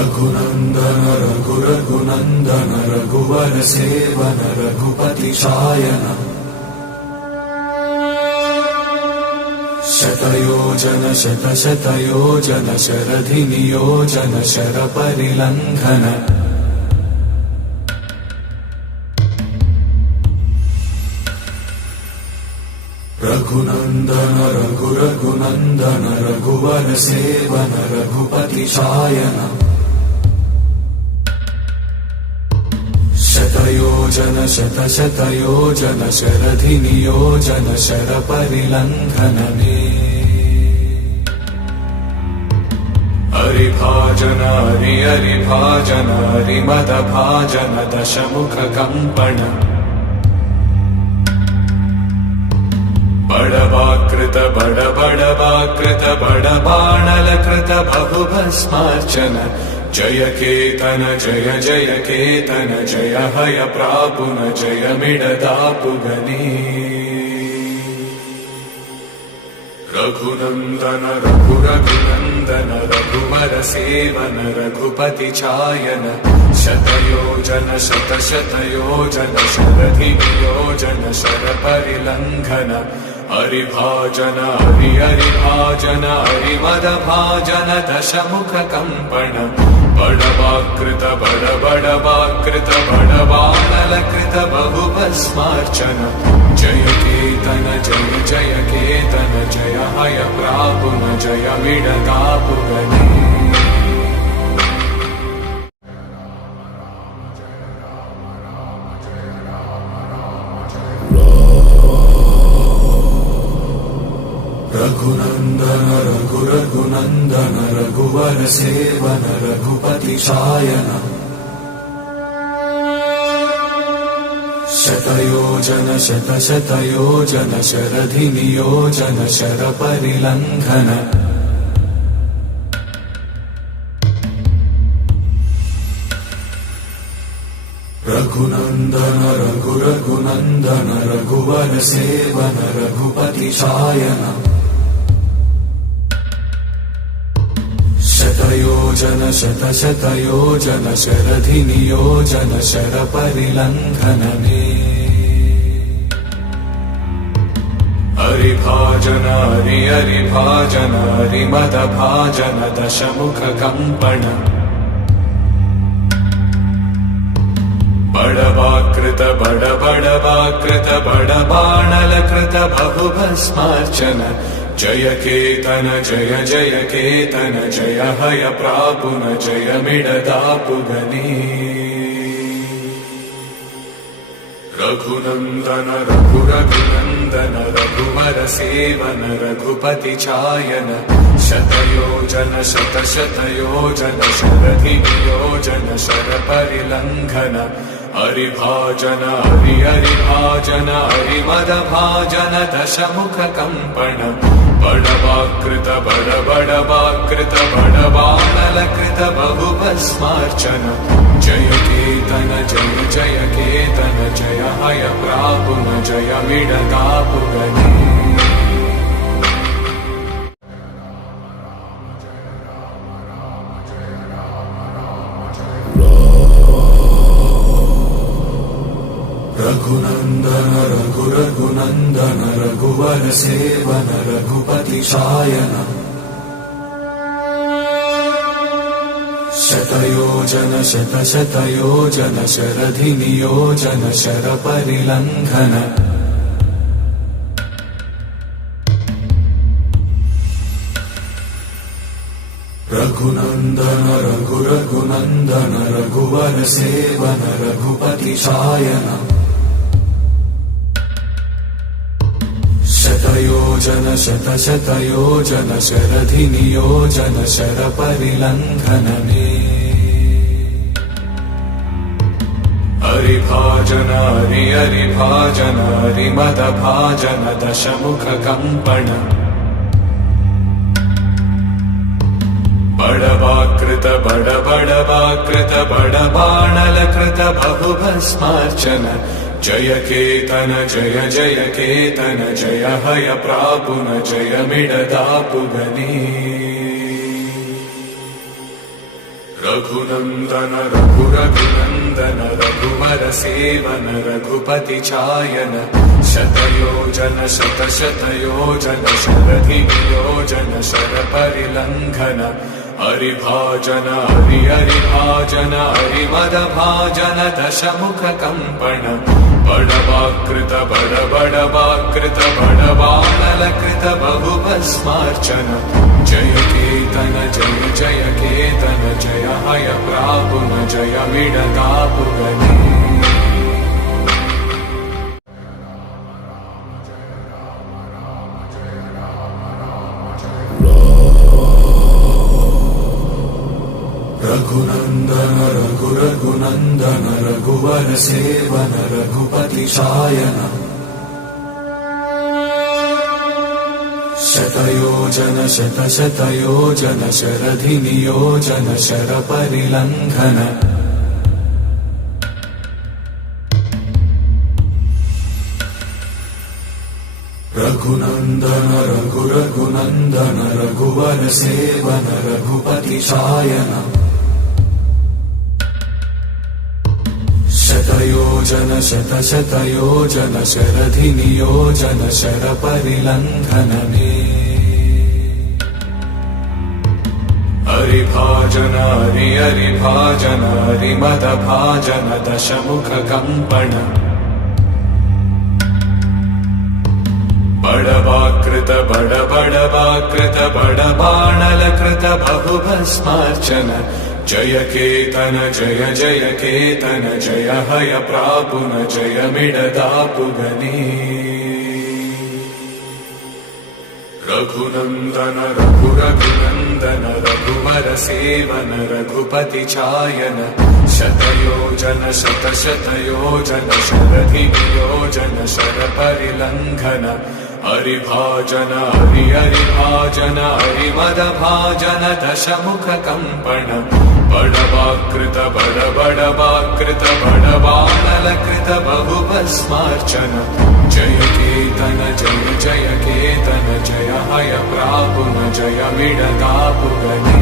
रघुनन्दन रघुरघुनन्दन रघुवर सेवन रघुपति शायन शतयोजन शतशतयोजन शरधि नियोजन शरपरिलङ्घन रघुनन्दन रघुरघुनन्दन रघुवर सेवन रघुपति शायन शतयोजन शतशतयोजन शरधि नियोजन शरपरिलङ्घनने हरिभाजन हरिभाजन हरिमदभाजन दशमुख कम्पण बड़वाकृत बड़वाकृत बड़बाणलकृत बहुभस्मार्चन जय केतन जय जय केतन जय हय प्रापुन जय मिडदापुगनी रघुनन्दन रघुरघुनन्दन रघुवर सेवन रघुपति चायन शतयोजन शतशतयोजन शरधि नियोजन शरपरिलङ्घन हरिभाजन हरिभाजन हरिमदभाजन दशमुख कम्पण बड़वाकृत बड़वाकृत बड़बाणलकृत बहुभस्मार्चन जय केतन जय जय केतन जय हय प्रापुन जय मिडदापुगनी रघुनन्दन रघुरघुनन्दन रघुवर सेवन रघुपति शायन शतयोजन शतशतयोजन शरधि नियोजन शरपरिलङ्घन रघुनन्दन रघुरघुनन्दन रघुवर सेवन रघुपति शायन शतयोजन शतशतयोजन शरधि नियोजन शरपरिलङ्घनने हरिभाजन हरिभाजन हरिमदभाजन दशमुख कम्पण बड़वाकृत बड़वाकृत बड़बाणलकृत बहुभस्मार्चन जय केतन जय जय केतन जय हय प्रापुन जय मिडदापुगनी रघुनन्दन रघुरघुनन्दन रघुवर सेवन रघुपति चायन शतयोजन शतशतयोजन शरधि नियोजन शरपरिलङ्घन हरिभाजन हरिभाजन हरिमदभाजन दशमुख कम्पण बड़वाकृत बड़वाकृत बड़बाणलकृत बहुभस्मार्चन जय केतन जय जय केतन जय हय प्रापुन जय मिडदापुगनी रघुनन्दन रघुरघुनन्दन रघुवर सेवन रघुपति शायन शतयोजन शतशतयोजन शरधि नियोजन शरपरिलङ्घन रघुनन्दन रघुरघुनन्दन रघुवर सेवन रघुपति शायन शतयोजन शतशतयोजन शरधि नियोजन शरपरिलङ्घनने हरिभाजन हरिभाजन हरिमदभाजन दशमुख कम्पण बड़वाकृत बड़वाकृत बड़बाणलकृत बहुभस्मार्चन जय केतन जय जय केतन जय हय प्रापुन जय मिडदापुगनी रघुनन्दन रघुरघुनन्दन रघुवर सेवन रघुपति चायन शतयोजन शतशतयोजन शरधियोजन शरपरिलङ्घन हरिभाजन हरिभाजन हरिमदभाजन दशमुख कम्पण बडवाकृत बडबडवाकृत बडबाणलकृत बहुभस्मार्चन जय केतन जय जय केतन जय हय प्रापुन जय मिडतापुगने रघुनन्दन रघुरघुनन्दन रघुवर सेवन रघुपति चायन शतयोजन शतशतयोजन शरधिनियोजन शरपरिलङ्घन रघुनन्दन रघुरघुनन्दन रघुवर सेवन रघुपति चायन शतयोजन शतशतयोजन शरधिनियोजन शरपरिलङ्घनने हरिभाजन हरिभाजन हरिमदभाजन दशमुख कम्पण बडवाकृत बडबडवाकृत बडबाणलकृत बहुभस्मार्चन जय केतन जय जय केतन जय हय प्रापुन जय मिडतापुगने रघुनन्दन रघुरघुनन्दन रघुवर सेवन रघुपति चायन शतयोजन शतशतयोजन शरधियोजन शरपरिलङ्घन हरिभाजन हरिभाजन हरिमदभाजन दशमुख कम्पण बडवाकृत बडबडवाकृत बडबाणलकृत बहुभस्मार्चन जय केतन जय जय केतन जय हय प्रापुन जय मिडतापुगने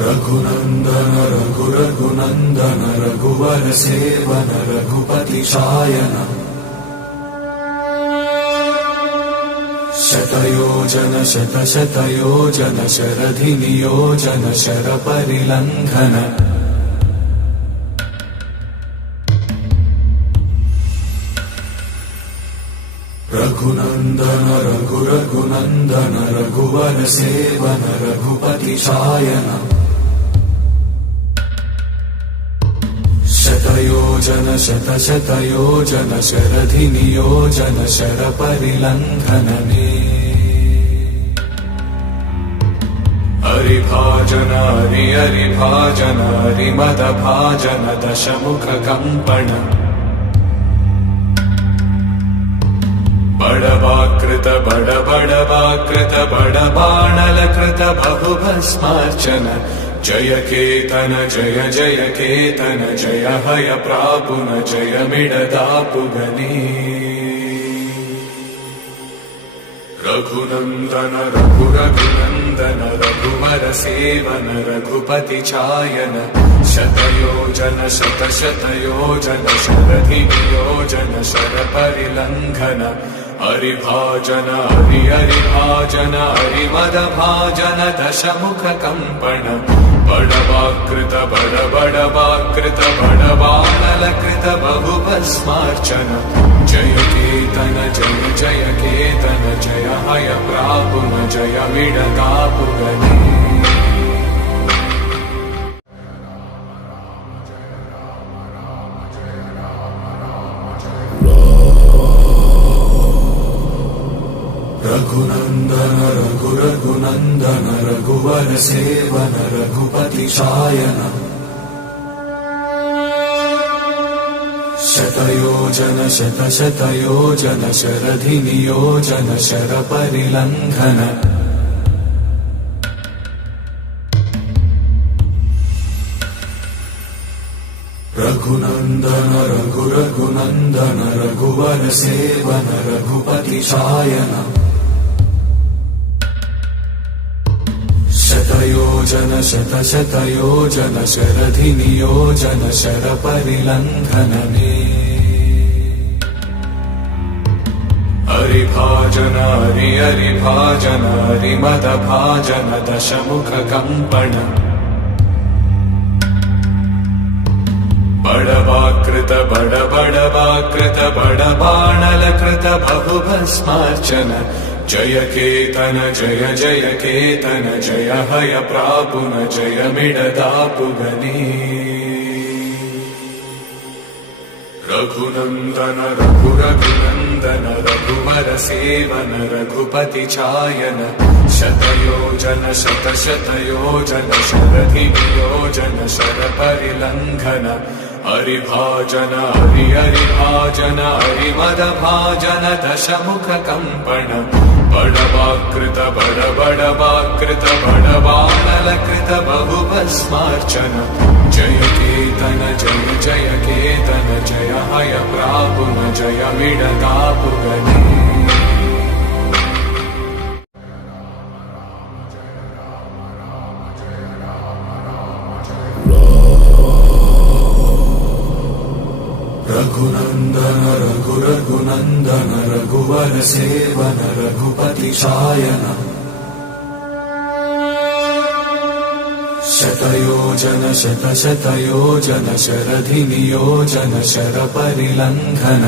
रघुनन्दन रघुरघुनन्दन रघुवर सेवन रघुपति चायन शतयोजन शतशतयोजन शरधिनियोजन शरपरिलङ्घन रघुनन्दन रघुरघुनन्दन रघुवर सेवन रघुपति चायन शतयोजन शतशतयोजन शरधिनियोजन शरपरिलङ्घनने हरिभाजन हरिभाजन हरिमदभाजन दशमुख कम्पण बडवाकृत बडबडवाकृत बडबाणलकृत बहुभस्मार्चन जय केतन जय जय केतन जय हय प्रापुन जय मिडतापुगने रघुनन्दन रघुरघुनन्दन रघुवर सेवन रघुपति चायन शतयोजन शतशतयोजन शरधियोजन शरपरिलङ्घन हरिभाजन हरिभाजन हरिमदभाजन दशमुख कम्पण बडवाकृत बडबडवाकृत बडबाणलकृत बहुभस्मार्चन जय केतन जय जय केतन जय हय प्रापुन जय मिडतापुगने रघुनन्दन रघुरघुनन्दन रघुवर सेवन रघुपति चायन शतयोजन शतशतयोजन शरधिनियोजन शरपरिलङ्घन रघुनन्दन रघुरघुनन्दन रघुवर सेवन रघुपति शायन शतयोजन शतशतयोजन शरधिनियोजन शरपरिलङ्घनने हरिभाजन हरिभाजन हरिमदभाजन दशमुखकम्पण बडवाकृत बडबडवाकृत बडबाणलकृत बहुभस्मार्चन जय केतन जय जय केतन जय हय प्रापुन जय मिडदापुगनी रघुनन्दन रघुरघुनन्दन रघुवर सेवन रघुपति चायन शतयोजन शतशतयोजन शरधिनियोजन शरपरिलङ्घन हरिभाजन हरिभाजन हरिमदभाजन दशमुखकम्पण बडवाकृत बडबडवाकृत बडबाणलकृत बहुभस्मार्चन जय केतन जय जय केतन जय हय प्रापुन जय मिडदापुगनी रघुनन्दन रघुरघुनन्दन रघुवर सेवन रघुपति शायन शतयोजन शतशतयोजन शरधिनियोजन शरपरिलङ्घन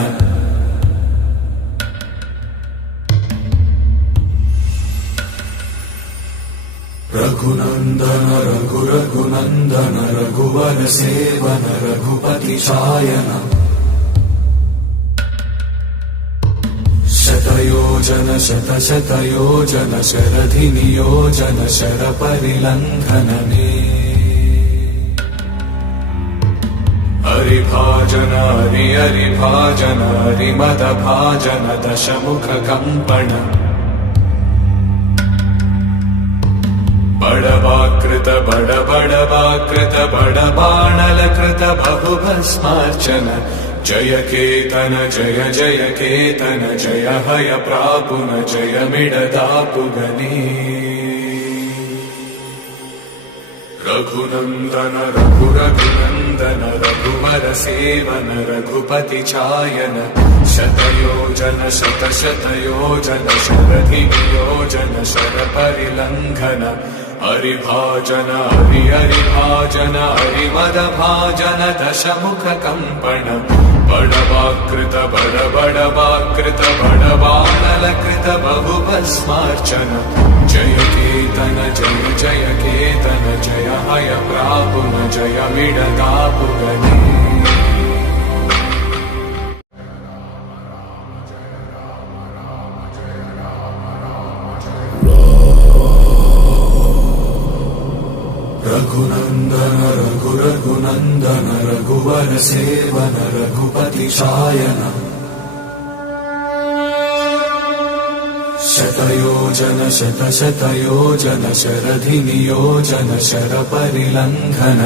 रघुनन्दन रघुरघुनन्दन रघुवर सेवन रघुपति शायन शतयोजन शतशतयोजन शरधिनियोजन शरपरिलङ्घनने हरिभाजन हरिभाजन हरिमदभाजन दशमुखकम्पण बडवाकृत बडबडवाकृत बडबाणलकृत बहुभस्मार्चन जय केतन जय जय केतन जय हय प्रापुन जय मिडदापुगनी रघुनन्दन रघुरघुनन्दन रघुवर सेवन रघुपति चायन शतयोजन शतशतयोजन शरधिनियोजन शरपरिलङ्घन हरिभाजन हरिभाजन हरिमदभाजन दशमुखकम्पण बडवाकृत बडबडवाकृत बडबाणलकृत बहुभस्मार्चन जय केतन जय जय केतन जय हय प्रापुन जय मिडदापुगनी रघुनन्दन रघुरघुनन्दन रघुवर सेवन रघुपति शायन शतयोजन शतशतयोजन शरधिनियोजन शरपरिलङ्घन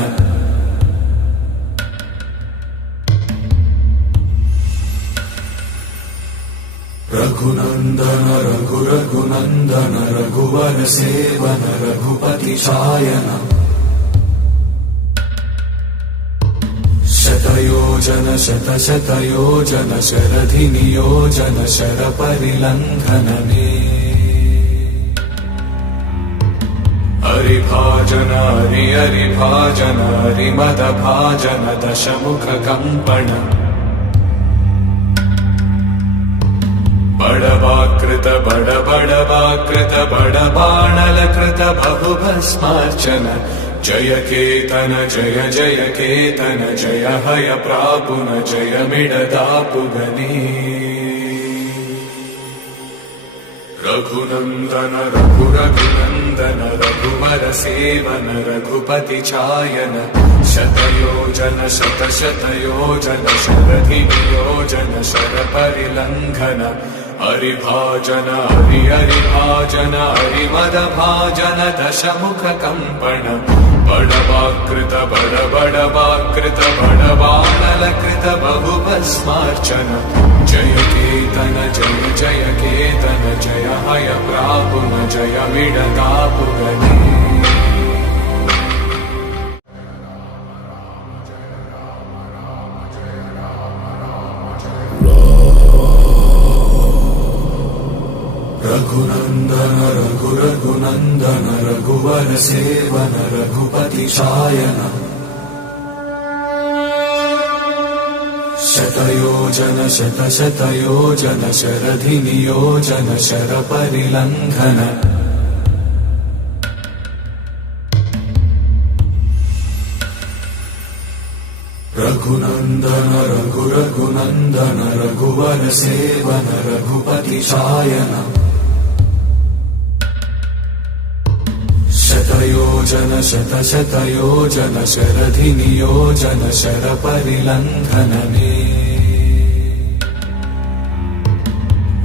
रघुनन्दन रघुरघुनन्दन रघुवर सेवन रघुपति शायन शतयोजन शतशतयोजन शरधिनियोजन शरपरिलङ्घनने हरिभाजन हरिभाजन हरिमदभाजन दशमुखकम्पण बडवाकृत बडबडवाकृत बडबाणलकृत बहुभस्मार्चन जय केतन जय जय केतन जय हय प्रापुन जय मिडदापुगनी रघुनन्दन रघुरघुनन्दन रघुवर सेवन रघुपति चायन शतयोजन शतशतयोजन शरधिनियोजन शरपरिलङ्घन हरिभाजन हरिभाजन हरिमदभाजन दशमुख कम्पण बडवाकृत बडवाकृत बडबाणलकृत बहुभस्मार्चन जय केतन जय केतन जय हय प्रापुन जय मिडदापुगने रघुनंदन रघुनंदन रघुवर सेवन रघुपति शायन शतयोजन शतयोजन शरधि नियोजन शर परिलंघन रघुनंदन रघुनंदन रघुवर सेवन रघुपति शायन शतयोजन शतयोजन शरधि नियोजन शर परिलंघनने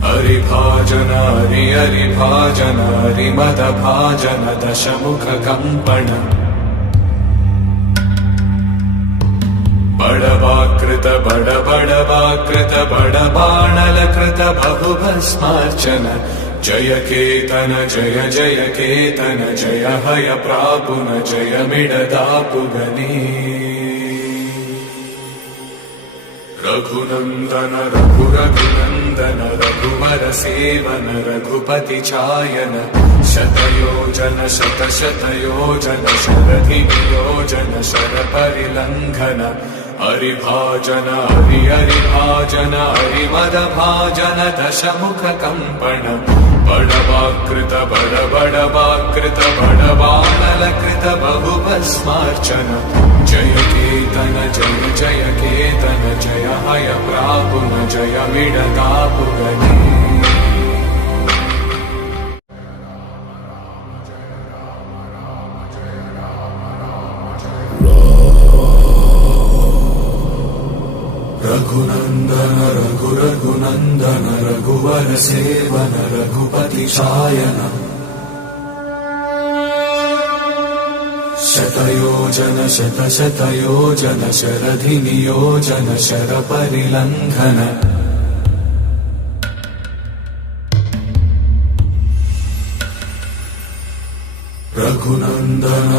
हरिभाजन हरिभाजन हरिमदभाजन दशमुख कम्पण बडवाकृत बडवाकृत बडबाणलकृत बहुभस्मार्चन जय केतन जय केतन जय हय प्रापुन जय मिडदापुगने रघुनंदन रघुनंदन रघुवर सेवन रघुपति चायन शतयोजन शतयोजन शरधि नियोजन शर परिलंघन हरिभाजन हरिभाजन हरिमदभाजन दशमुख कम्पण बडवाकृत बडवाकृत बडबाणलकृत बहुभस्मार्चन जय केतन जय केतन जय हय प्रापुन जय मिडदापुगने रघुनंदन रघुनंदन रघुवर सेवन रघुपति शायन शतयोजन शतयोजन शरधि नियोजन शर परिलंघन रघुनंदन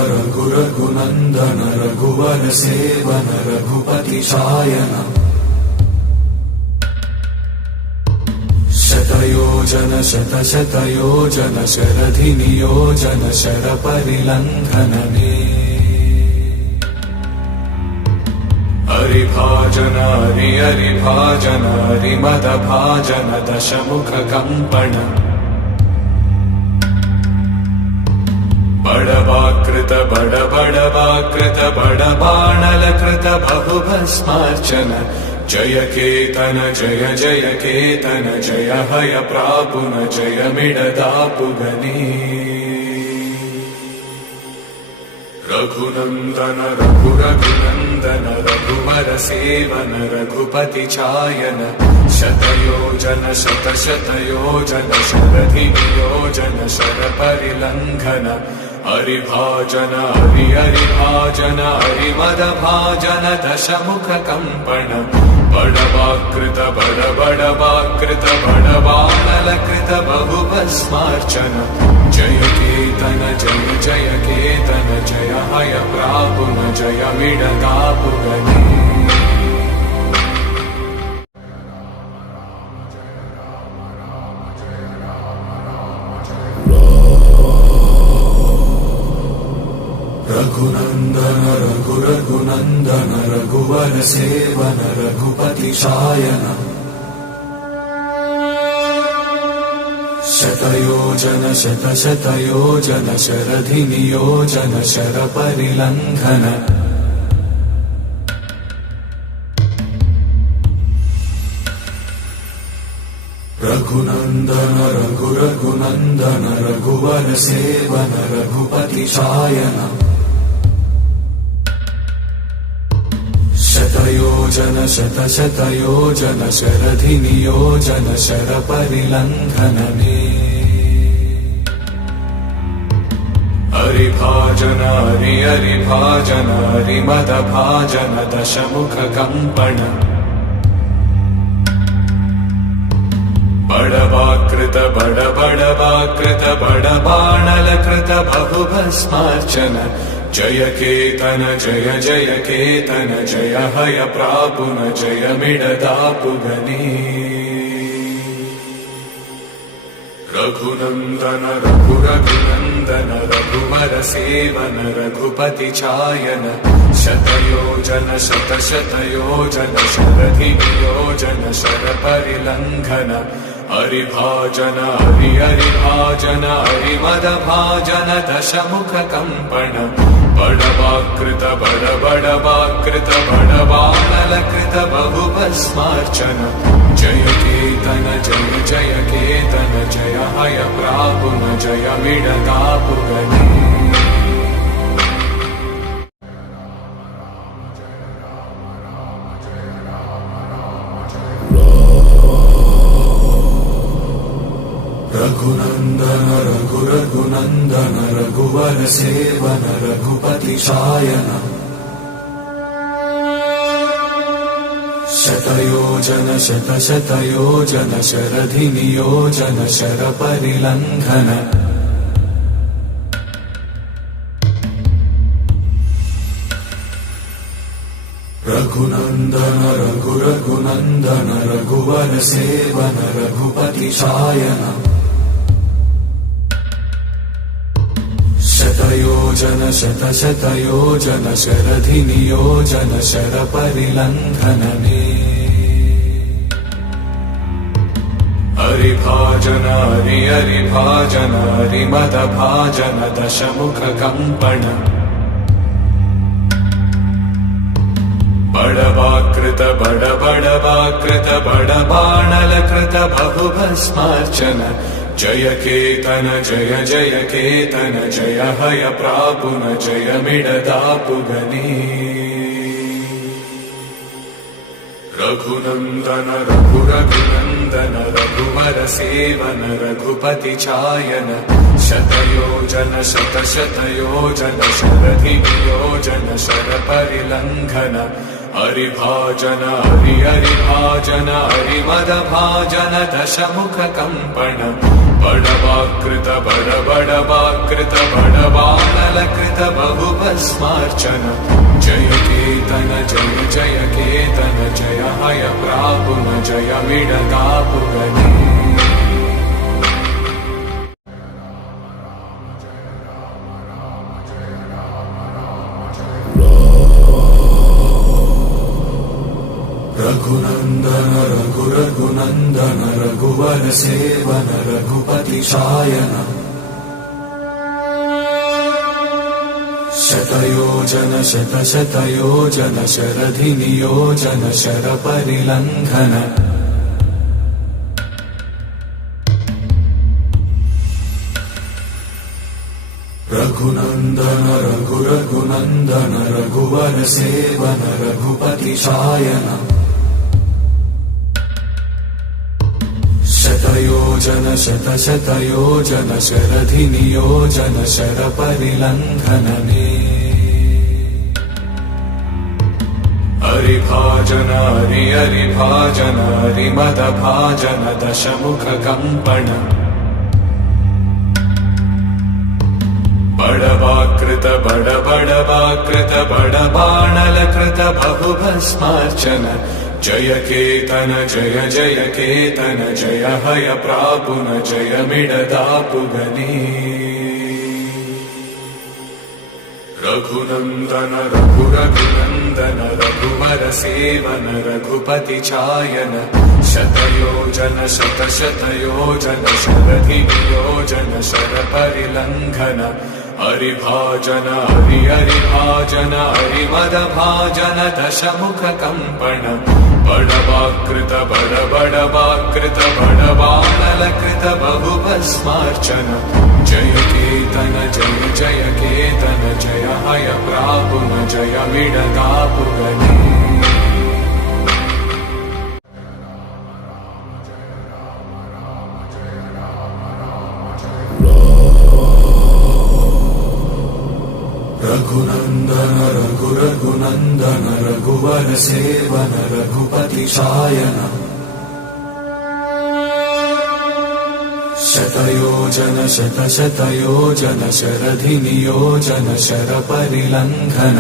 रघुनंदन रघुवर सेवन रघुपति शायन शतयोजन शतयोजन शरधि नियोजन शर परिलंघनने हरिभाजन हरिभाजन हरिमदभाजन दशमुख कम्पण बडवाकृत बडवाकृत बडबाणलकृत बहुभस्मार्चन जय केतन जय केतन जय हय प्रापुन जय मिडदापुगने रघुनंदन रघुनंदन रघुवर सेवन रघुपति चायन शतयोजन शतयोजन शरधि नियोजन शर परिलंघन हरिभाजन हरिभाजन हरिमदभाजन दशमुख कम्पण बडवाकृत बडवाकृत बडबाणलकृत बहुभस्मार्चन जय केतन जय केतन जय हय प्रापुन जय मिडदापुगने रघुनंदन रघुनंदन रघुवर सेवन रघुपति शायन शतयोजन शतयोजन शरधि नियोजन शर परिलंघन रघुनंदन रघुनंदन रघुवर सेवन रघुपति शायन शतयोजन शतशतयोजन शरधिनियोजन शरपरिलङ्घनने हरिभाजन हरिभाजन हरिमदभाजन दशमुखकम्पण बडवाकृत बडबडवाकृत बडबाणलकृत बहुभस्मार्चन जय केतन जय जय केतन जय हय प्रापुन जय मिडदापुगने रघुनन्दन रघुरघुनन्दन रघुवर सेवन रघुपति चायन शतयोजन शतशतयोजन शरधिनियोजन शरपरिलङ्घन हरिभाजन हरिभाजन हरिमदभाजन दशमुखकम्पण बडवाकृत बडबडवाकृत बडबाणलकृत बहुभस्मार्चन जय केतन जय जय केतन जय हय प्रापुन जय मिडदापुगने रघुनन्दन रघुरघुनन्दन रघुवर सेवन रघुपति चायन शतयोजन शतशतयोजन शरधिनियोजन शरपरिलङ्घन रघुनन्दन रघुरघुनन्दन रघुवर सेवन रघुपति चायन शतयोजन शतशतयोजन शरधिनियोजन शरपरिलङ्घनने हरिभाजन हरिभाजन हरिमदभाजन दशमुखकम्पण बडवाकृत बडबडवाकृत बडबाणलकृत बहुभस्मार्चन जय केतन जय जय केतन जय हय प्रापुन जय मिडदापुगने रघुनन्दन रघुरघुनन्दन रघुवर सेवन रघुपति चायन शतयोजन शतशतयोजन शरधिनियोजन शरपरिलङ्घन हरिभाजन हरिभाजन हरिमदभाजन दशमुखकम्पण बडवाकृत बडबडवाकृत बडबाणलकृत बहुभस्मार्चन जय केतन जय जय केतन जय हय प्रापुन जय मिडदापुगने रघुनन्दन रघुरघुनन्दन रघुवर सेवन रघुपति चायन शतयोजन शतशतयोजन शरधिनियोजन शरपरिलङ्घन रघुनन्दन रघुरघुनन्दन रघुवर सेवन रघुपति चायन शतयोजन शतशतयोजन शरधिनियोजन शरपरिलङ्घनने हरिभाजन हरिभाजन हरिमदभाजन दशमुखकम्पण बडवाकृत बडबडवाकृत बडबाणलकृत बहुभस्मार्चन जय केतन जय जय केतन जय हय प्रापुन जय मिडदापुगने रघुनन्दन रघुरघुनन्दन रघुवर सेवन रघुपति चायन शतयोजन शतशतयोजन शरधिनियोजन शरपरिलङ्घन हरिभाजन हरिभाजन हरिमदभाजन दशमुखकम्पण बडवाकृत बडबडवाकृत बडबाणलकृत बहुभस्मार्चन जय केतन जय जय केतन जय हय प्रापुन जय मिडदापुगने रघुनन्दन रघुरघुनन्दन रघुवर सेवन रघुपति शायन शतयोजन शतशतयोजन शरधिनियोजन शरपरिलङ्घन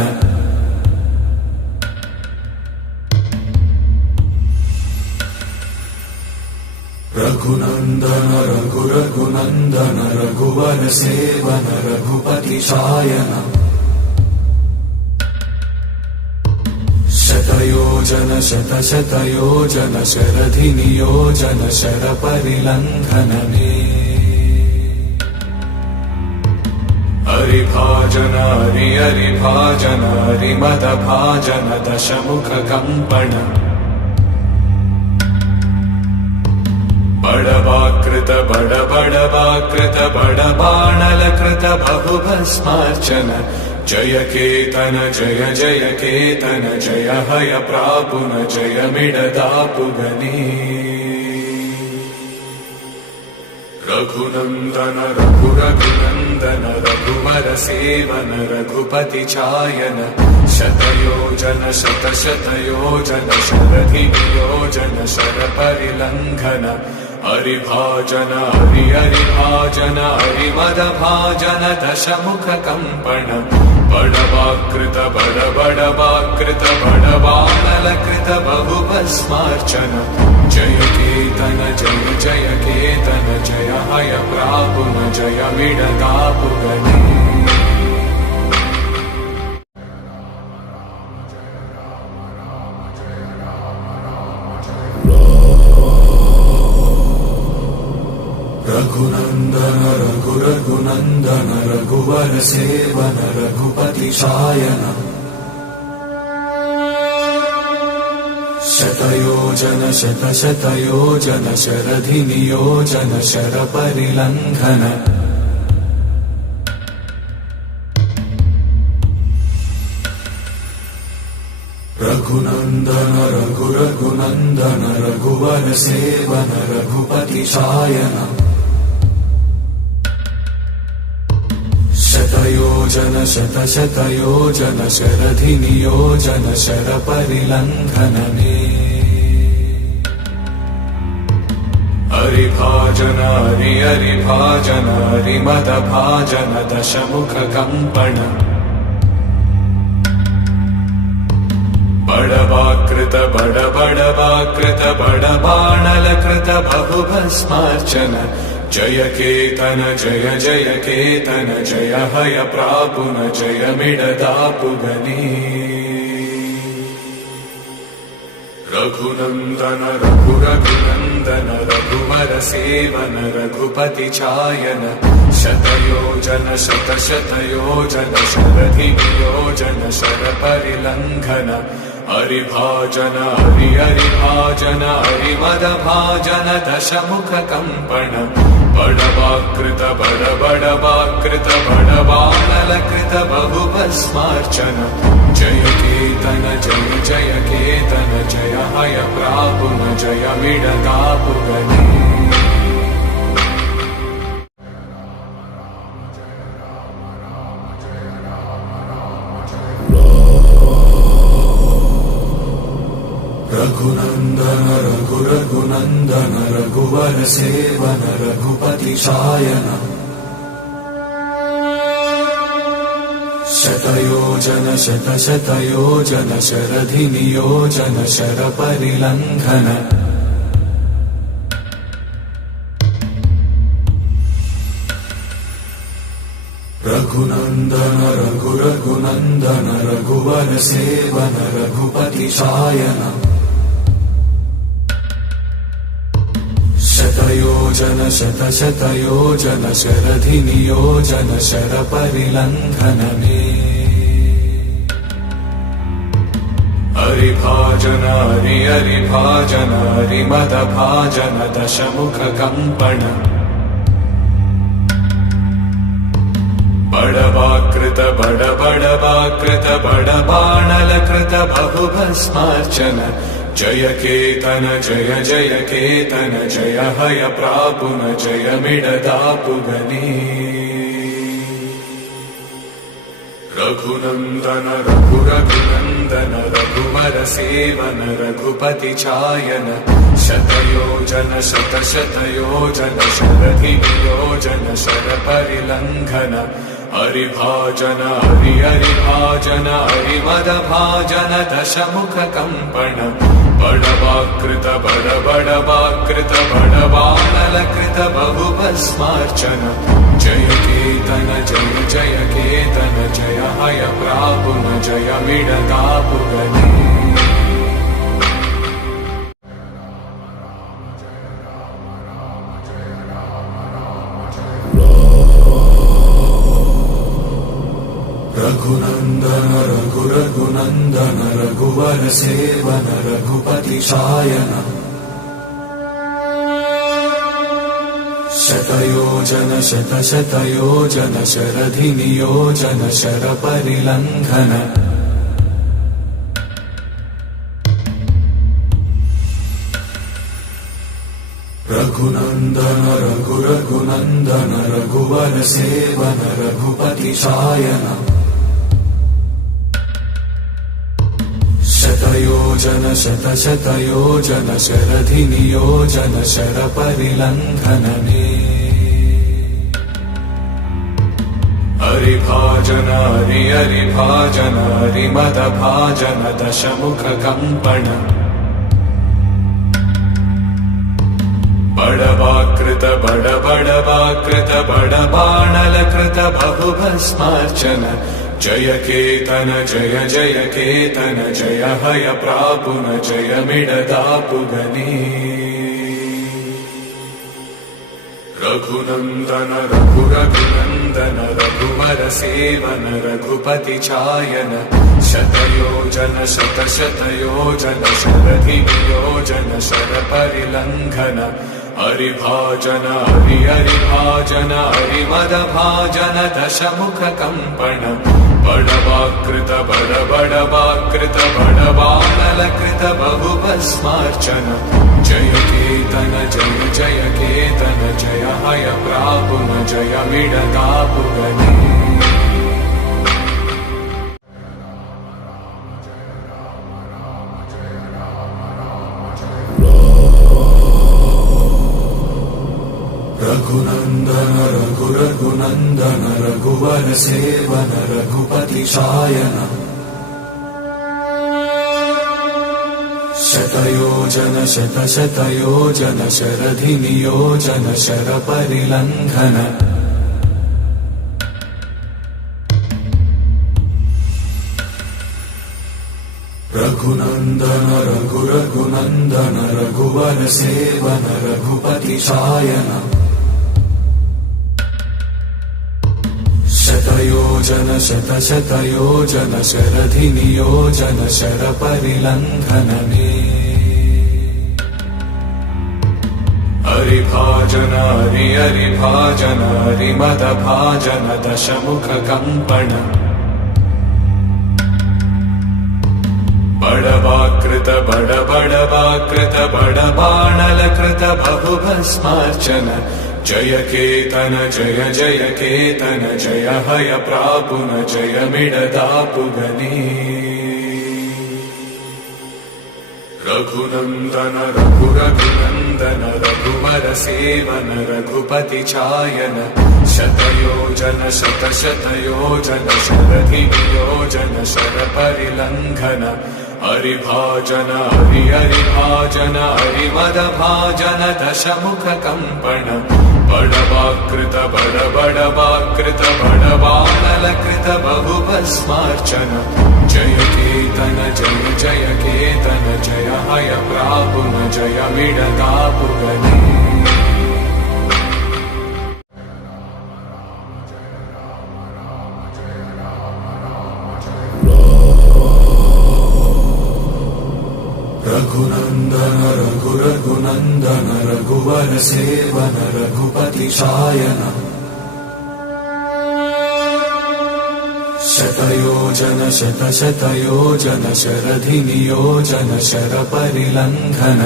रघुनन्दन रघुरघुनन्दन रघुवर सेवन रघुपति शायन शतयोजन शतशतयोजन शरधिनियोजन शरपरिलङ्घनने हरिभाजन हरिभाजन हरिमदभाजन दशमुखकम्पण बडवाकृत बडबडवाकृत बडबाणलकृत बहुभस्मार्चन जय केतन जय जय केतन जय हय प्रापुन जय मिडदापुगनी रघुनन्दन रघुरघुनन्दन रघुवर सेवन रघुपति चायन शतयोजन शतशतयोजन शरधिनियोजन शरपरिलङ्घन हरिभाजन हरिभाजन हरिमदभाजन दशमुखकम्पण बडवाकृत बडबडवाकृत बडबाणलकृत बहुभस्मार्चन जय केतन जय जय केतन जय हय प्रापुन जय मिडदापुगनी रघुनन्दन रघुरघुनन्दन रघुवर सेवन रघुपति शायन शतयोजन शतशतयोजन शरधिनियोजन शरपरिलङ्घन रघुनन्दन रघुरघुनन्दन रघुवर सेवन रघुपति शायन शतयोजन शतशतयोजन शरधिनियोजन शरपरिलङ्घनने हरिभाजन हरिभाजन हरिमदभाजन दशमुखकम्पण बडवाकृत बडबडवाकृत बडबाणलकृत बहुभस्मार्चन जय केतन जय जय केतन जय हय प्रापुन जय मिडदापुगनी रघुनन्दन रघुरघुनन्दन रघुवर सेवन रघुपति चायन शतयोजन शतशतयोजन शरधिनियोजन शरपरिलङ्घन हरिभाजन हरिभाजन हरिमदभाजन दशमुखकम्पण बडवाकृत बडबडवाकृत बडबाणलकृत बहुभस्मार्चन जय केतन जय जय केतन जय हय प्रापुन जय मिडदापुगनी रघुनन्दन रघुरघुनन्दन रघुवर सेवन रघुपति शायन शतयोजन शतशतयोजन शरधिनियोजन शरपरिलङ्घन रघुनन्दन रघुरघुनन्दन रघुवर सेवन रघुपति शायन शतयोजन शतशतयोजन शरधिनियोजन शरपरिलङ्घनने हरिभाजन हरिभाजन हरिमदभाजन दशमुखकम्पण बडवाकृत बडबडवाकृत बडबाणलकृत बहुभस्मार्चन जय केतन जय जय केतन जय हय प्रापुन जय मिडदापुगनी रघुनन्दन रघुरघुनन्दन रघुवर सेवन रघुपति चायन शतयोजन शतशतयोजन शरधियोजन शरपरिलङ्घन हरिभाजन हरिभाजन हरिमदभाजन दशमुख कम्पण बडवाकृत बडबडवाकृत बडवानलकृत बहुभस्मार्चन जय केतन जय केतन जय हय प्रापुन जय मिडतापुगने रघुनन्दन रघुरघुनन्दन रघुवर सेवन रघुपति चायन शतयोजन शतशतयोजन शरधिनियोजन शरपरिलङ्घन रघुनन्दन रघुरघुनन्दन रघुवर सेवन रघुपति चायन शतयोजन शतशतयोजन शरधिनियोजन शरपरिलङ्घनने हरिभाजन हरिभाजन हरिमदभाजन दशमुख कम्पण बडवाकृत बडबडवाकृत बडबाणलकृत बहुभस्मार्चन जय केतन जय केतन जय हय प्रापुन जय मिडतापुगने रघुनन्दन रघुरघुनन्दन रघुवर सेवन रघुपति चायन शतयोजन शतशतयोजन शरधियोजन शरपरिलङ्घन हरिभाजन हरिभाजन हरिमदभाजन दशमुख कम्पण बडवाकृत बडबडवाकृत बडबाणलकृत बहुभस्मार्चन जय केतन जय केतन जय हय प्रापुन जय मिडतापुगने रघुनन्दन रघुरघुनन्दन रघुवर सेवन रघुपति चायन शतयोजन शतशतयोजन शरधिनियोजन शरपरिलङ्घन रघुनन्दन रघुरघुनन्दन रघुवर सेवन रघुपति चायन शतयोजन शतशतयोजन शरधिनियोजन शरपरिलङ्घनने हरिभाजन हरिभाजन हरिमदभाजन दशमुख कम्पण बडवाकृत बडबडवाकृत बडबाणलकृत बहुभस्मार्चन जय केतन जय केतन जय हय प्रापुन जय मिडतापुगने रघुनन्दन रघुरघुनन्दन रघुवर सेवन रघुपति चायन शतयोजन शतशतयोजन शरधियोजन शरपरिलङ्घन हरिभाजन हरिभाजन हरिमदभाजन दशमुख कम्पण बडवाकृत बडबडवाकृत बडबाणलकृत बहुभस्मार्चन जय केतन जय केतन जय हय प्रापुन जय मिडतापुगने रघुनन्दन रघुरघुनन्दन रघुवर सेवन रघुपति चायन शतयोजन शतशतयोजन शरधिनियोजन शरपरिलङ्घन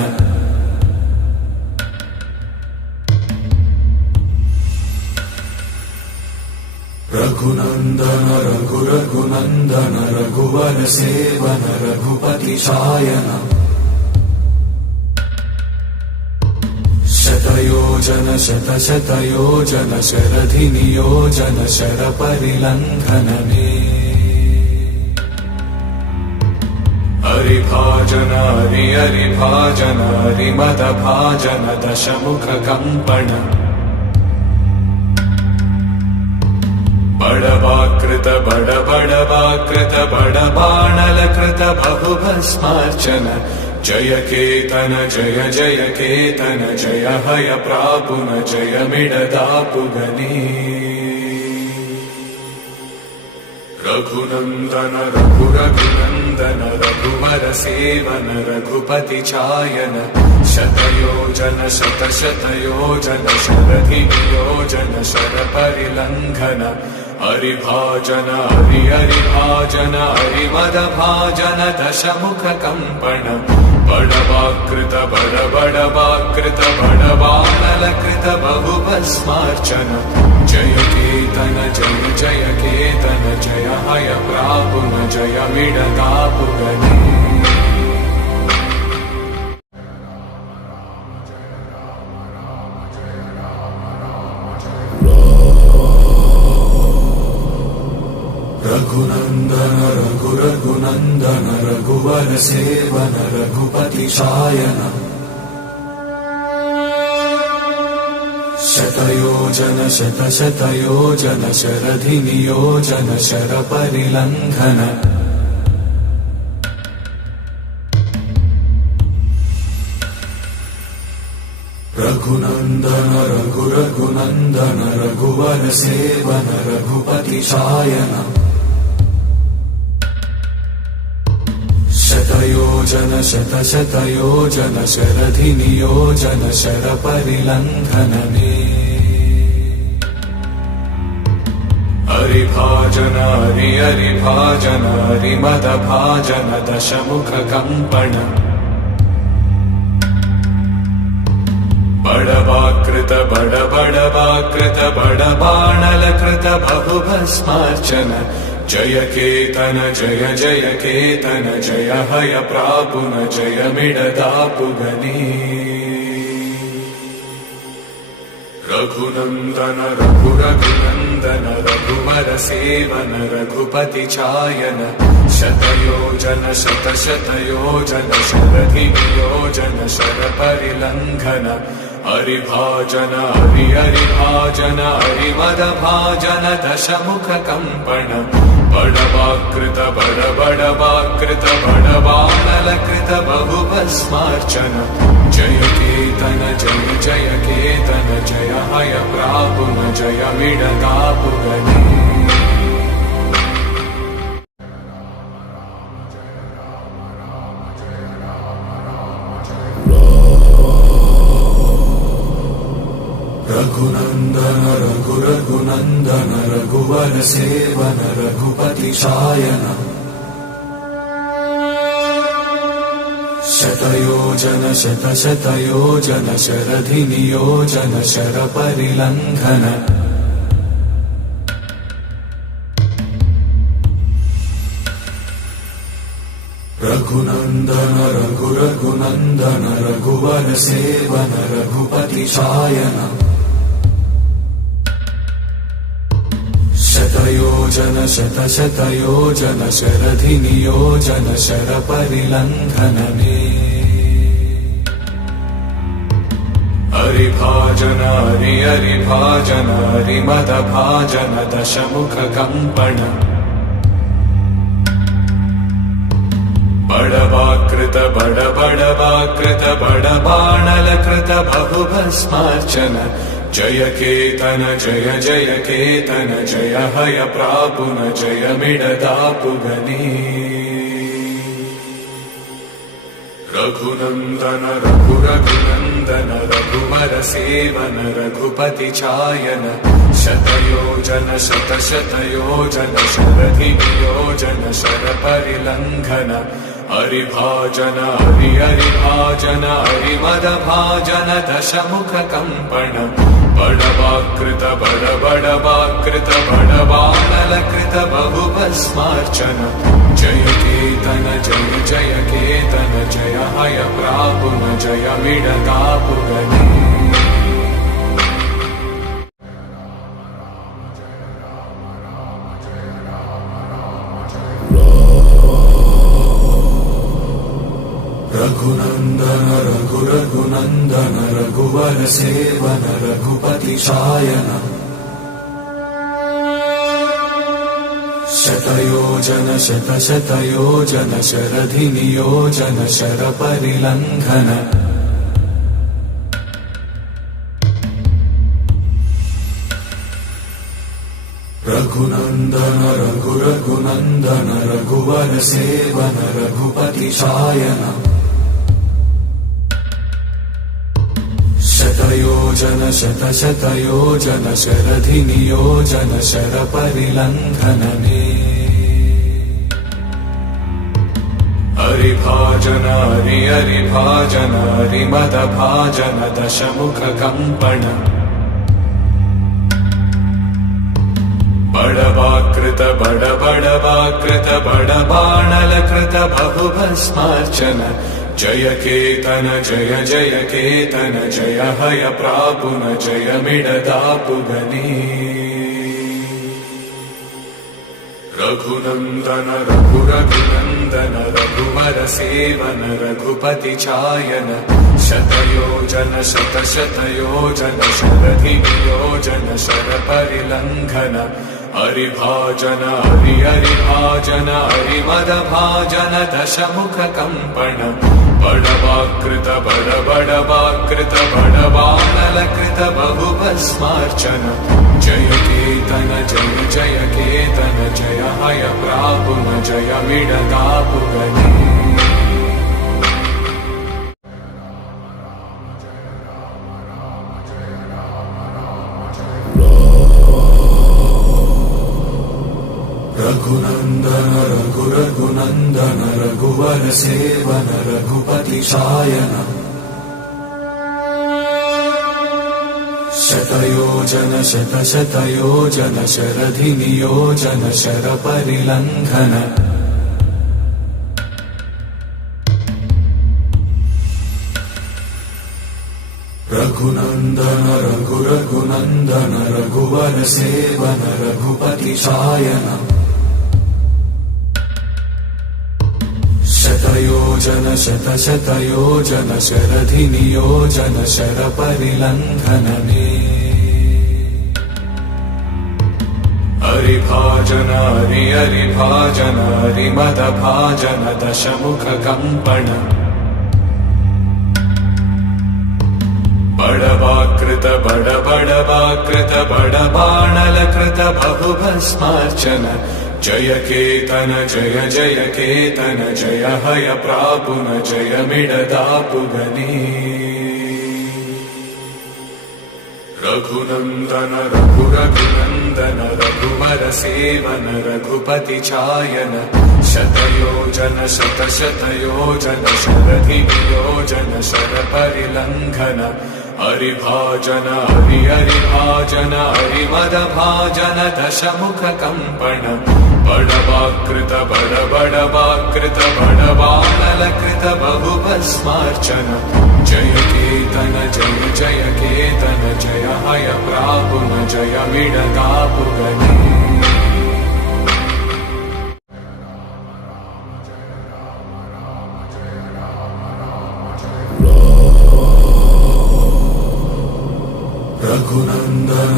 रघुनन्दन रघुरघुनन्दन रघुवर सेवन रघुपति शायन शतयोजन शतशतयोजन शरधि नियोजन शरपरिलङ्घनने हरिभाजन हरिभाजन हरिमदभाजन दशमुख कम्पण बड़वाकृत बड़वाकृत बड़बाणलकृत बहुभस्मार्चन जय केतन जय जय केतन जय हय प्रापुन जय मिडदापुगनी रघुनन्दन रघुरघुनन्दन रघुवर सेवन रघुपति चायन शतयोजन शतशतयोजन शरधि नियोजन शरपरिलङ्घन हरिभाजन हरिभाजन हरिमदभाजन दशमुख कम्पण बड़वाकृत बड़वाकृत बड़बाणलकृत बहुभस्मार्चन जय केतन जय जय केतन जय हय प्रापुन जय मिडदापुगनी रघुनन्दन रघुरघुनन्दन रघुवर सेवन रघुपति शायन शतयोजन शतशतयोजन शरधि नियोजन शरपरिलङ्घन रघुनन्दन रघुरघुनन्दन रघुवर सेवन रघुपति शायन शतयोजन शतशतयोजन शरधि नियोजन शरपरिलङ्घनने हरिभाजन हरिभाजन हरिमदभाजन दशमुख कम्पण बड़वाकृत बड़वाकृत बड़बाणलकृत बहुभस्मार्चन जय केतन जय जय केतन जय हय प्रापुन जय मिडदापुगनी रघुनन्दन रघुरघुनन्दन रघुवर सेवन रघुपति चायन शतयोजन शतशतयोजन शरधि नियोजन शरपरिलङ्घन हरिभाजन हरिभाजन हरिमदभाजन दशमुख कम्पण बड़वाकृत बड़वाकृत बड़बाणलकृत बहुभस्मार्चन जय केतन जय जय केतन जय हय प्रापुन जय मिडदापुगनी रघुनन्दन रघुरघुनन्दन रघुवर सेवन रघुपति शायन शतयोजन शतशतयोजन शरधि नियोजन शरपरिलङ्घन रघुनन्दन रघुरघुनन्दन रघुवर सेवन रघुपति शायन शतयोजन शतशतयोजन शरधि नियोजन शरपरिलङ्घनने हरिभाजन हरिभाजन हरिमदभाजन दशमुख कम्पण बड़वाकृत बड़वाकृत बड़बाणलकृत बहुभस्मार्चन जय केतन जय जय केतन जय हय प्रापुन जय मिडदापुगनी रघुनन्दन रघुरघुनन्दन रघुवर सेवन रघुपति चायन शतयोजन शतशतयोजन शरधि नियोजन शरपरिलङ्घन हरिभाजन हरिभाजन हरिमदभाजन दशमुख कम्पण बडवाकृत बडवाकृत बडवानलकृत बहुभस्मार्चन जय केतन जय केतन जय हय प्रापुन जय मिडदापुगने रघुनंदन रघुनंदन रघुवर सेवन रघुपति शायन शतयोजन शतयोजन शरधि नियोजन शर परिलंघन रघुनंदन रघुनंदन रघुवर सेवन रघुपति शायन शतयोजन शतयोजन शरधि नियोजन शर परिलंघनने हरिभाजन हरिभाजन हरिमदभाजन दशमुख कम्पण बडवाकृत बडवाकृत बडबाणलकृत बहुभस्मार्चन जय केतन जय केतन जय हय प्रापुन जय मिडदापुगने रघुनंदन रघुनंदन रघुवर सेवन रघुपति चायन शतयोजन शतयोजन शरधि नियोजन शर परिलंघन हरिभाजन हरिभाजन हरिमदभाजन दशमुख कम्पण बडवाकृत बडवाकृत बडवानलकृत बहुभस्मार्चन जय केतन जय केतन जय हय प्रापुन जय मिडदापुगने रघुनंदन रघुनंदन रघुवर सेवन रघुपति शायन शतयोजन शतयोजन शरधि नियोजन शर परिलंघन रघुनंदन रघुनंदन रघुवर सेवन रघुपति शायन शतयोजन शतयोजन शरधि नियोजन शर परिलंघनने हरिभाजन हरिभाजन हरिमदभाजन दशमुख कम्पण बडवाकृत बडवाकृत बडबाणलकृत बहुभस्मार्चन जय केतन जय केतन जय हय प्रापुन जय मिडदापुगने रघुनंदन रघुनंदन रघुवर सेवन रघुपति चायन शतयोजन शतयोजन शरधि नियोजन शर परिलंघन हरिभाजन हरिभाजन हरिमदभाजन दशमुख कम्पण बडवाकृत बडवाकृत बडवानलकृत बहुभस्मार्चन जय केतन जय केतन जय हय प्रापुन जय मिडदापुगने रघुनंदन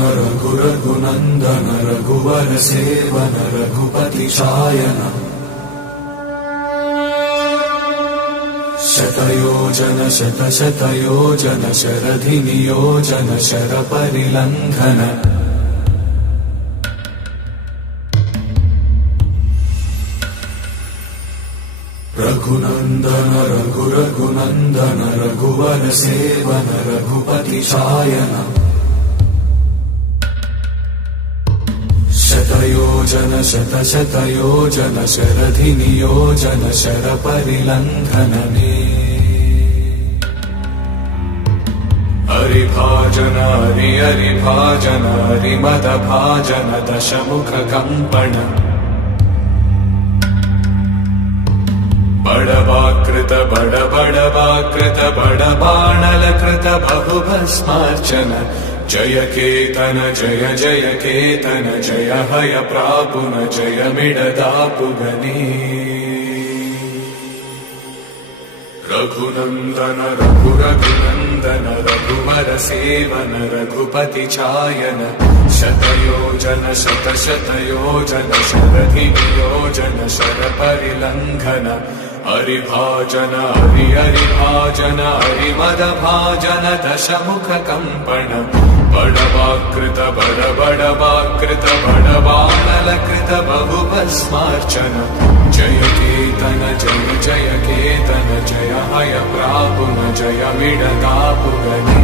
रघुनंदन रघुवर सेवन रघुपति शायन शतयोजन शतयोजन शरधि नियोजन शर परिलंघन रघुनंदन रघुनंदन रघुवर सेवन रघुपति शायन शतयोजन शतशतयोजन शरधिनियोजन शरपरिलङ्घनने हरिभाजन हरिभाजन हरिमदभाजन दशमुखकम्पण बडवाकृत बडबडवाकृत बडबाणलकृत बहुभस्मार्चन जय केतन जय जय केतन जय हय प्रापुन जय मिडदापुगनी रघुनन्दन रघुरघुनन्दन रघुवर सेवन रघुपति चायन शतयोजन शतशतयोजन शरधिनियोजन शरपरिलङ्घन हरिभाजन हरिभाजन हरिमदभाजन दशमुखकम्पण बडवाकृत बडबडवाकृत बडबाणलकृत बहुभस्मार्चन जय केतन जय जय केतन जय हय प्रापुन जय मिडदापुगनी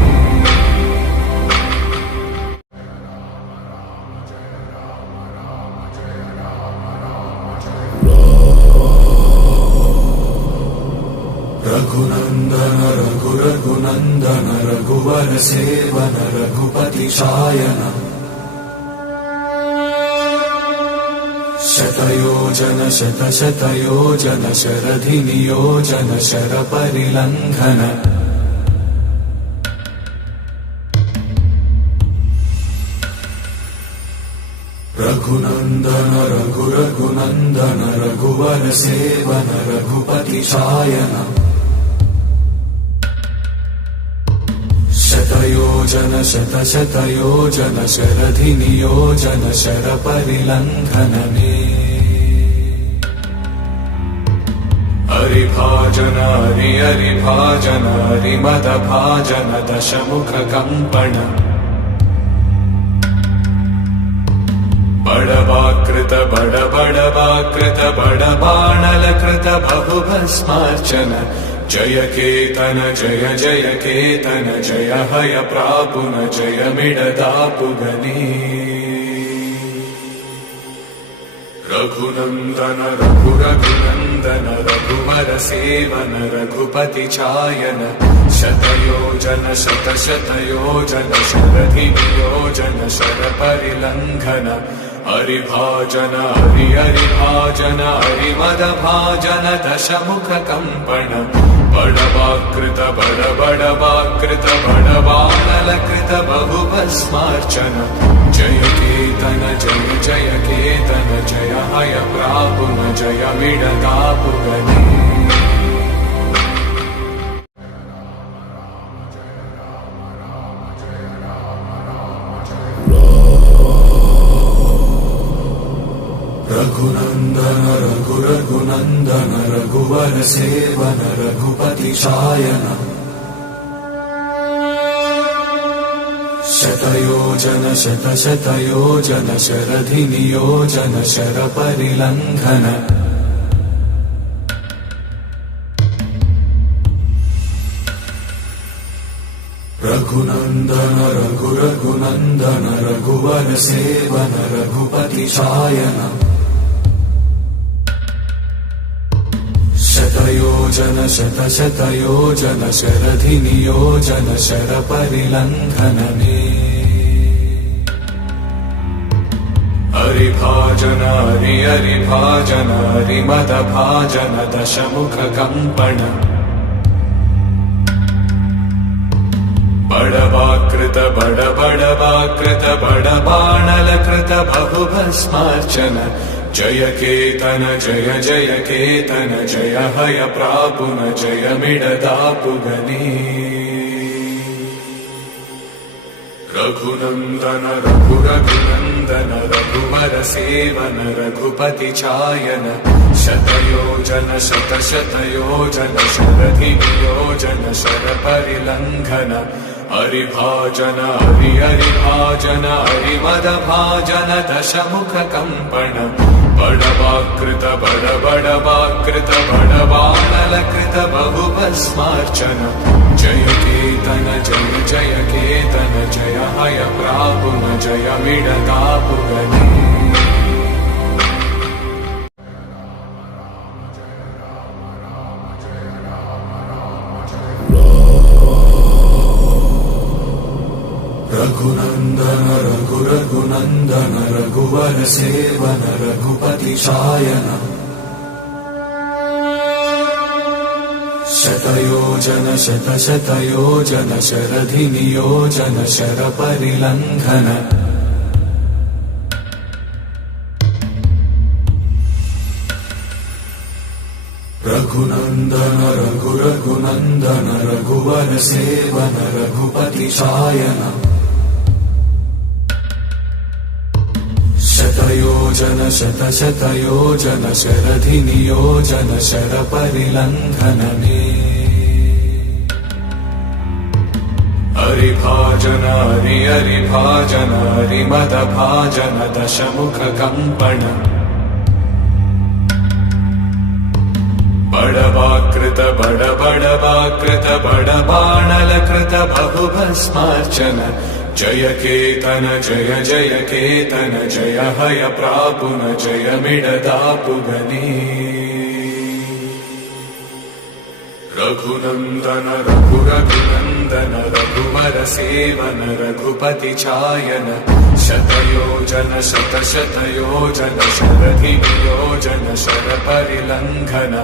रघुनन्दन रघुरघुनन्दन रघुवर सेवन रघुपति चायन शतयोजन शतशतयोजन शरधिनियोजन शरपरिलङ्घन रघुनन्दन रघुरघुनन्दन रघुवर सेवन रघुपति चायन शतयोजन शतशतयोजन शरधिनियोजन शरपरिलङ्घनने हरिभाजन हरिभाजन हरिमदभाजन दशमुखकम्पण बडवाकृत बडबडवाकृत बडबाणलकृत बहुभस्मार्चन जय केतन जय जय केतन जय हय प्रापुन जय मिडदापुगनी रघुनन्दन रघुरघुनन्दन रघुवर सेवन रघुपति चायन शतयोजन शतशतयोजन शरधिनियोजन शरपरिलङ्घन हरिभाजन हरिभाजन हरिमदभाजन दशमुखकम्पण बडवाकृत बडबडवाकृत बडबाणलकृत बहुभस्मार्चन जय केतन जय जय केतन जय हय प्रापुन जय मिडदापुगनी रघुनन्दन रघुरघुनन्दन रघुवर सेवन रघुपति चायन शतयोजन शतशतयोजन शरधिनियोजन शरपरिलङ्घन रघुनन्दन रघुरघुनन्दन रघुवर सेवन रघुपति चायन शतयोजन शतशतयोजन शरधिनियोजन शरपरिलङ्घनने हरिभाजन हरिभाजन हरिमदभाजन दशमुखकम्पण बडवाकृत बडबडवाकृत बडबाणलकृत बहुभस्मार्चन जय केतन जय जय केतन जय हय प्रापुन जय मिडदापुगनी रघुनन्दन रघुरघुनन्दन रघुवर सेवन रघुपति चायन शतयोजन शतशतयोजन शरधिनियोजन शरपरिलङ्घन हरिभाजन हरिभाजन हरिमदभाजन दशमुखकम्पण बडवाकृत बडबडवाकृत बडबाणलकृत बहुभस्मार्चन जय केतन जय जय केतन जय हय प्रापुन जय मिडदापुगनी रघुनन्दन रघुरघुनन्दन रघुवर सेवन रघुपति शायन शतयोजन शतशतयोजन शरधि नियोजन शरपरिलङ्घन रघुनन्दन रघुरघुनन्दन रघुवर सेवन रघुपति शायन शतयोजन शतशतयोजन शरधि नियोजन शरपरिलङ्घनने हरिभाजन हरिभाजन हरिमदभाजन दशमुख कम्पण बड़वाकृत बड़वाकृत बड़बाणलकृत बहुभस्मार्चन जय केतन जय जय केतन जय हय प्रापुन जय मिडदापुगनी रघुनन्दन रघुरघुनन्दन रघुवर सेवन रघुपति चायन शतयोजन शतशतयोजन शरधि नियोजन शरपरिलङ्घन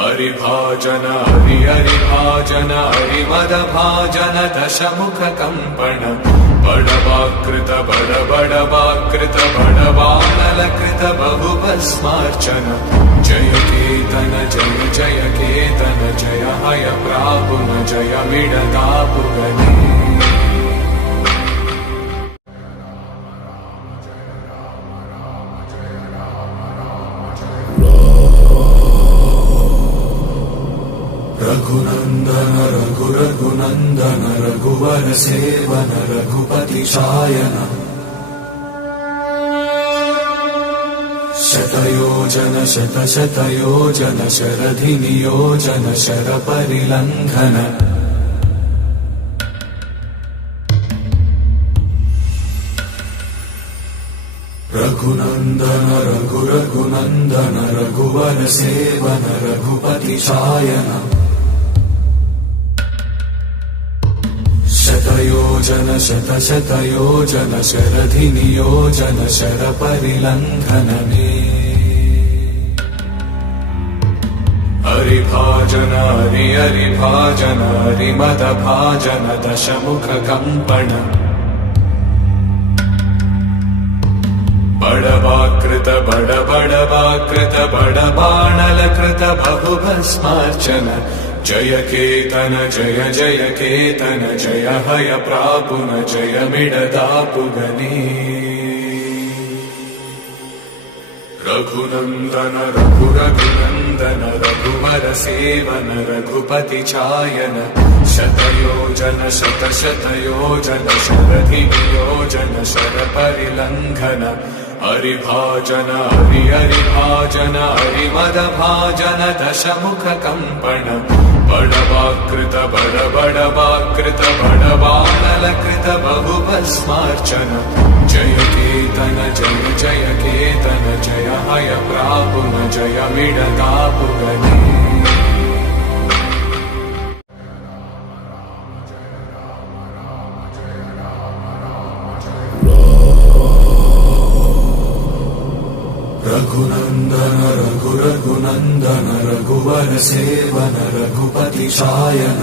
हरिभाजन हरिभाजन हरिमदभाजन दशमुख कम्पण बड़वाकृत बड़वाकृत बड़बाणलकृत बहुभस्मार्चन जय केतन जय जय केतन जय हय प्रापुन जय मिडदापुगनी रघुनन्दन रघुरघुनन्दन रघुवर सेवन रघुपति शायन शतयोजन शतशतयोजन शरधि नियोजन शरपरिलङ्घन रघुनन्दन रघुरघुनन्दन रघुवर सेवन रघुपति शायन शतयोजन शतशतयोजन शरधि नियोजन शरपरिलङ्घनने हरिभाजन हरिभाजन हरिमदभाजन दशमुख कम्पण बड़वाकृत बड़वाकृत बड़बाणलकृत बहुभस्मार्चन जय केतन जय जय केतन जय हय प्रापुन जय मिडदापुगनी रघुनन्दन रघुरघुनन्दन रघुवर सेवन रघुपति चायन शतयोजन शतशतयोजन शरधि नियोजन शरपरिलङ्घन हरिभाजन हरिभाजन हरिमदभाजन दशमुख कम्पण बड़वाकृत बड़वाकृत बड़बाणलकृत बहुभस्मार्चन जय केतन जय जय केतन जय हय प्रापुन जय मिडदापुगनी रघुनन्दन रघुरघुनन्दन रघुवर सेवन रघुपति शायन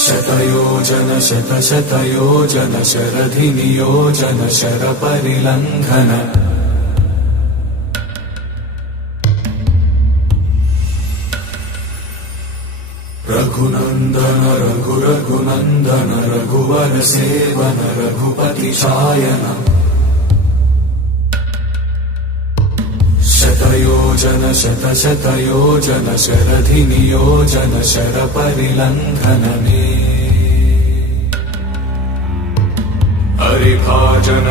शतयोजन शतशतयोजन शरधि नियोजन शरपरिलङ्घन रघुनन्दन रघुरघुनन्दन रघुवर सेवन रघुपति शायन शतयोजन शतशतयोजन शरधि नियोजन शरपरिलङ्घनने हरिभाजन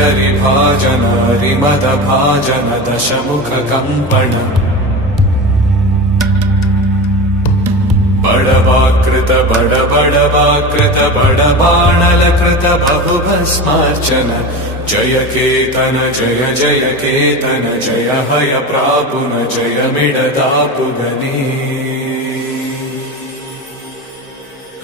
हरिभाजन हरिमदभाजन दशमुख कम्पण बड़वाकृत बड़वाकृत बड़बाणलकृत बहुभस्मार्चन जय केतन जय जय केतन जय हय प्रापुन जय मिडदापुगनी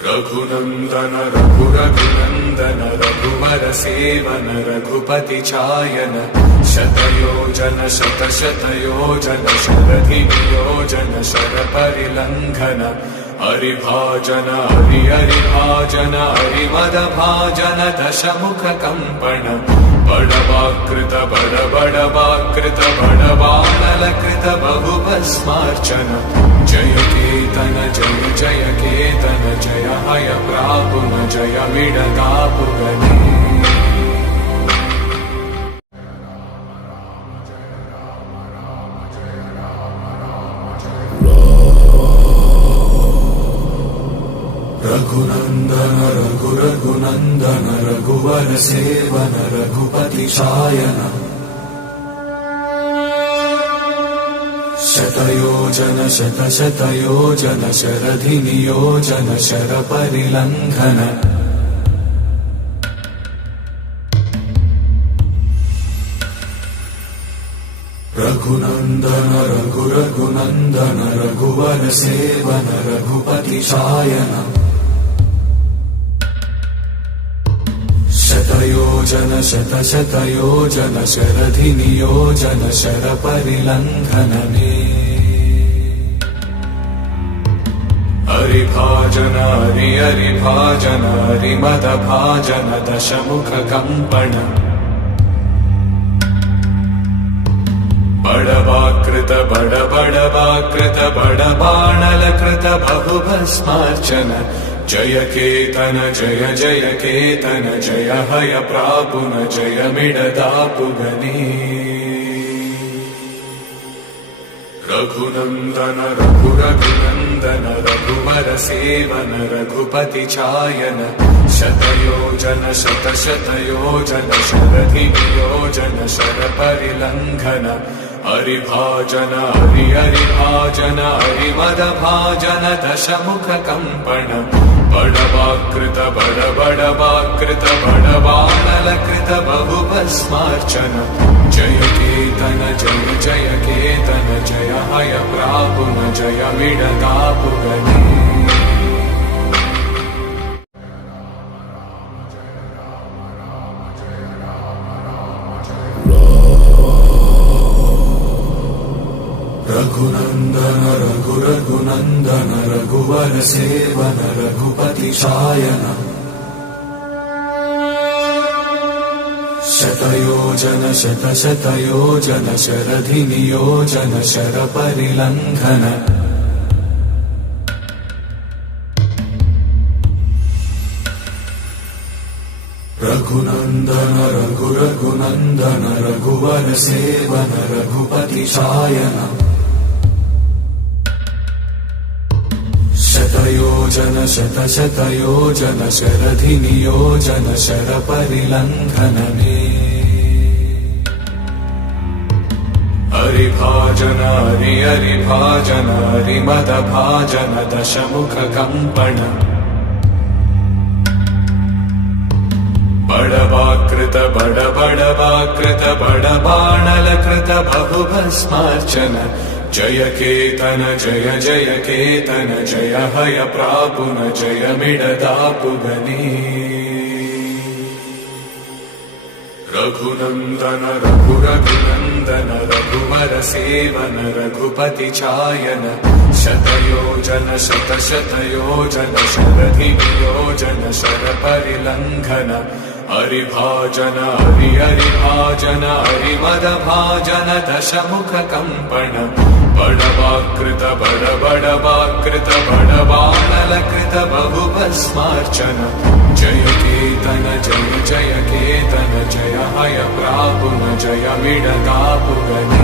रघुनन्दन रघुरघुनन्दन रघुवर सेवन रघुपति चायन शतयोजन शतशतयोजन शरधियोजन शरपरिलङ्घन हरिभाजन हरिभाजन हरिमदभाजन दशमुखकम्पण बडवाकृत बडबडवाकृत बडवानलकृत बहुभस्मार्चन जय केतन जय जय केतन जय हय प्रापुन जय मिडतापुगने रघुनन्दन रघुरघुनन्दन रघुवर सेवन रघुपति चायन शतयोजन शतशतयोजन शरधिनियोजन शरपरिलङ्घन रघुनन्दन रघुरघुनन्दन रघुवर सेवन रघुपति चायन शतयोजन शतशतयोजन शरधिनियोजन शरपरिलङ्घनने हरिभाजन हरिभाजन हरिमदभाजन दशमुखकम्पण बडवाकृत बडबडवाकृत बडबाणलकृत बहुभस्मार्चन जय केतन जय जय केतन जय हय प्रापुन जय मिडतापुगने रघुनन्दन रघुरघुनन्दन रघुवर सेवन रघुपति चायन शतयोजन शतशतयोजन शरधियोजन शरपरिलङ्घन हरिभाजन हरिभाजन हरिमदभाजन दशमुखकम्पण बडवाकृत बडबडवाकृत बडवानलकृत बहुभस्मार्चन जय केतन जय जय केतन जय हय प्रापुन जय मिडतापुगने रघुनन्दन रघुरघुनन्दन रघुवर सेवन रघुपति चायन शतयोजन शतशतयोजन शरधिनियोजन शरपरिलङ्घन रघुनन्दन रघुरघुनन्दन रघुवर सेवन रघुपति चायन शतयोजन शतशतयोजन शरधिनियोजन शरपरिलङ्घनने हरिभाजन हरिभाजन हरिमदभाजन दशमुखकम्पण बडवाकृत बडबडवाकृत बडबाणलकृत बहुभस्मार्चन जय केतन जय जय केतन जय हय प्रापुन जय मिडतापुगने रघुनन्दन रघुरघुनन्दन रघुवर सेवन रघुपति चायन शतयोजन शतशतयोजन शरधियोजन शरपरिलङ्घन हरिभाजन हरिभाजन हरिमदभाजन दशमुखकम्पण बडवाकृत बडबडवाकृत बडबाणलकृत बहुभस्मार्चन जय केतन जय जय केतन जय हय प्रापुन जय मिडतापुगने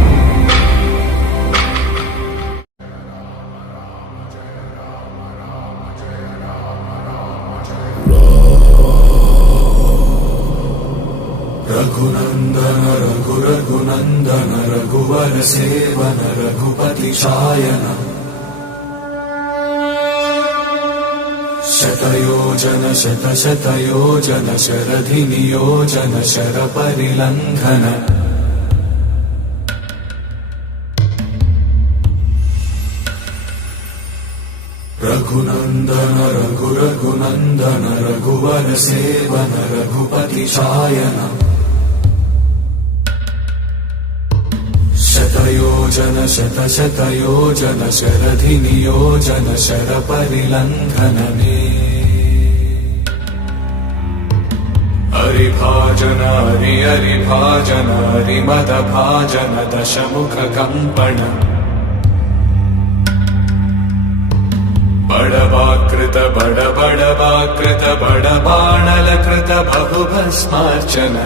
रघुनन्दन रघुरघुनन्दन रघुवर सेवन रघुपति चायन शतयोजन शतशतयोजन शरधिनियोजन शरपरिलङ्घन रघुनन्दन रघुनन्दन रघुवर सेवन रघुपति चायन शतयोजन शतशतयोजन शरधि नियोजन शरपरिलङ्घनने हरिभाजन हरिभाजन हरिमदभाजन दशमुख कम्पण बड़वाकृत बड़वाकृत बड़बाणलकृत बहुभस्मार्चन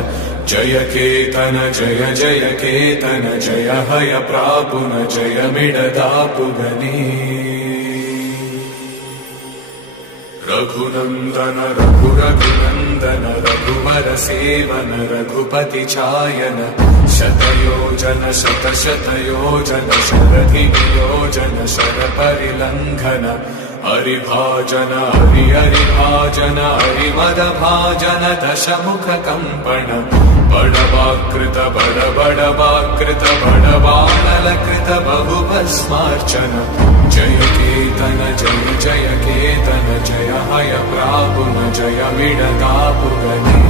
जय केतन जय जय केतन जय हय प्रापुन जय मिडदापुगने रघुनन्दन रघुनन्दन रघुवर सेवन रघुपति चायन शतयोजन शतशतयोजन शरधि नियोजन शरपरिलङ्घन हरिभाजन हरिभाजन हरिमदभाजन दशमुख कम्पण बड़वाकृत बड़वाकृत बड़बाणलकृत बहुभस्मार्चन जय केतन जय जय केतन जय हय प्रापुन जय मिडदापुगने